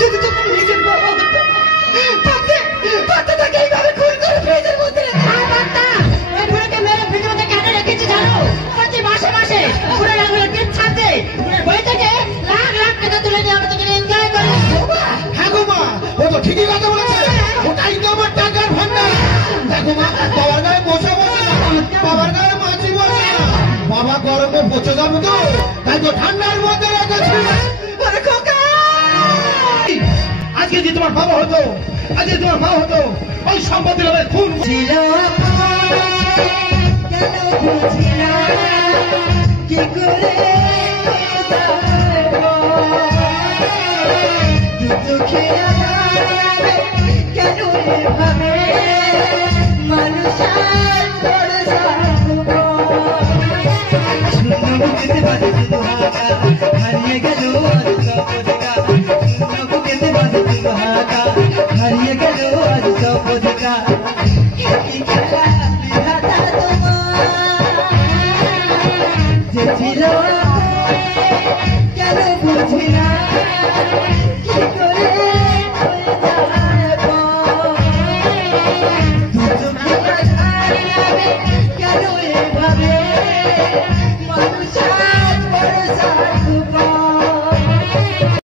যদি তোমার নিজের বাবা হতো তাকে এইভাবে খুন করে ফ্রিজের মধ্যে কেন রেখেছি জানো? প্রতি মাসে মাসে পুরো আঙুলের পিঠ ছাড়তে বই থেকে লাখ লাখ টাকা তুলে নিয়ে আমাদের এনজয় করে। হ্যাঁ গো মা, ও তো ঠিকই কথা বলেছে, ওটাই তো আমার টাকার ভান্ডার। দেখো মা, বাবার গায়ে বসে বসে না, বাবার গায়ে মাছি বসে না, বাবা গরমে পচে যাবে তো, তাই তো ঠান্ডার মধ্যে রেখেছি। আজকে যদি তোমার বাবা হতো, আজকে তোমার মা হতো, ওই সম্পত্তি হবে খুন ছিল কেন বুঝি না কি করে দুঃখে কেন এভাবে মানুষ হারিয়ে গেল হারিয়ে গেল আজ সপদিকা যে ছিল কেন বুঝি না